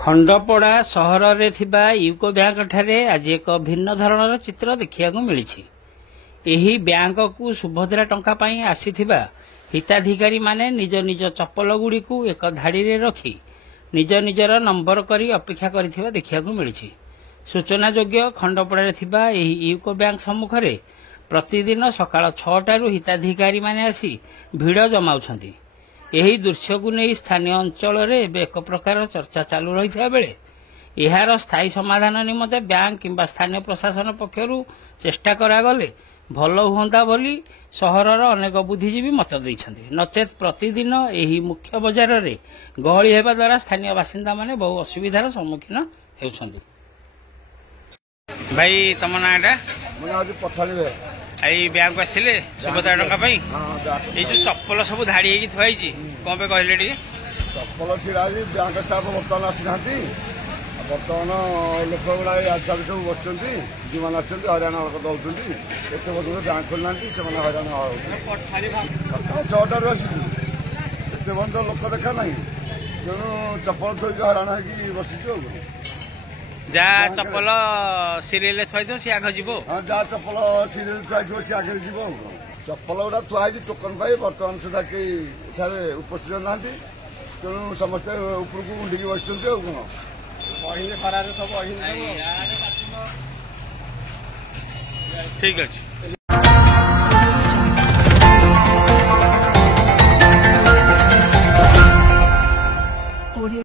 खंडपड़ा सहर में UCO bank ठारे आज एक भिन्न धरणर चित्र देखा मिली। एही बैंक को सुभद्रा टंका पाई आसीथिबा हिताधिकारी माने निज निज चप्पल गुड़ी को एक धाड़ी रे रखी निज निजर नंबर करी अपेक्षा करिथिबा देखा मिली। सूचना योग्य खंडपड़ा यूको बैंक सम्मुख में प्रतिदिन सकाळ 6टारू हिताधिकारी माने आसी भिड़ जमाउछंती। यही दृश्य को नहीं स्थानीय अंचल में एक प्रकार चर्चा चालू रही बेले यार स्थायी समाधान निमंते बैंक किंबा स्थानीय प्रशासन पक्षर चेष्टा करागले भल हुंता बोली सहरर अनेक बुद्धिजीवी मत देइछन्ति। नचेत प्रतिदिन यही मुख्य बजार रे गहली हेबा द्वारा स्थानीय बासिंदा माने बहु असुविधार सम्मुखीन हेउछन्ति। भाई तम नाटा आई बैंक को आसते सुभद्रा टंका ये जो चप्पल सब धाड़ी थुआई कौन पे कहले चप्पल छिड़ा बैंक स्टाफ बर्तमान आसी ना बर्तमान लोक गुड़ा सब सब बच्चे जो मैंने हईराण दौरान एत बजे बैंक खोलना से हईराण सकाल 6टारू आसत लोक देखा ना तेणु चप्पल थोक हईराण हो बसी जहाँ चप्पल सीरियल थुआई सी आग जीव जहाँ चप्पल सीरियल थुआई सी आगे जीव चप्पल गुड़ा थुआई टोकन पाई बर्तमान सुधा कई उपस्थित ना तेणु समस्ते उपरको मुंडिकी बस ठीक अच्छे।